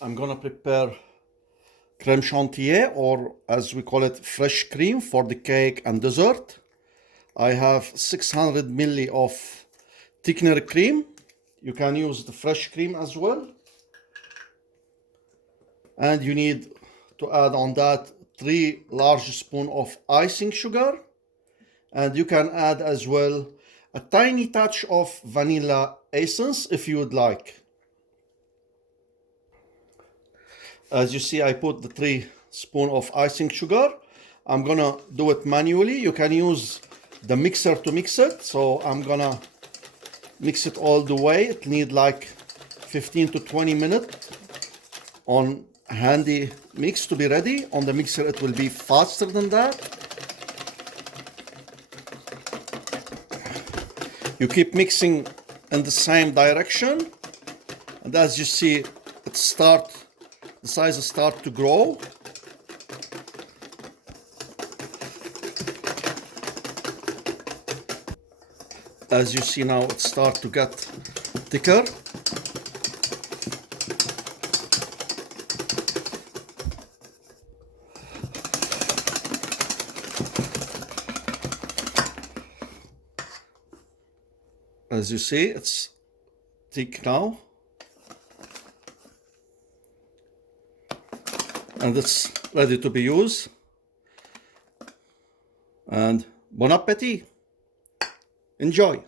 I'm gonna prepare creme chantier, or as we call it, fresh cream for the cake and dessert. I have 600 milli of thickener cream. You can use the fresh cream as well. And you need to add on that 3 large spoons of icing sugar. And you can add as well a tiny touch of vanilla essence if you would like. As you see, I put the 3 spoons of icing sugar. I'm gonna do it manually. You can use the mixer to mix it. So I'm gonna mix it all the way. It needs like 15 to 20 minutes on handy mix to be ready. On the mixer it will be faster than that. You keep mixing in the same direction, and as you see, the sizes start to grow. As you see now, it starts to get thicker. As you see, it's thick now. And it's ready to be used. And bon appetit. Enjoy.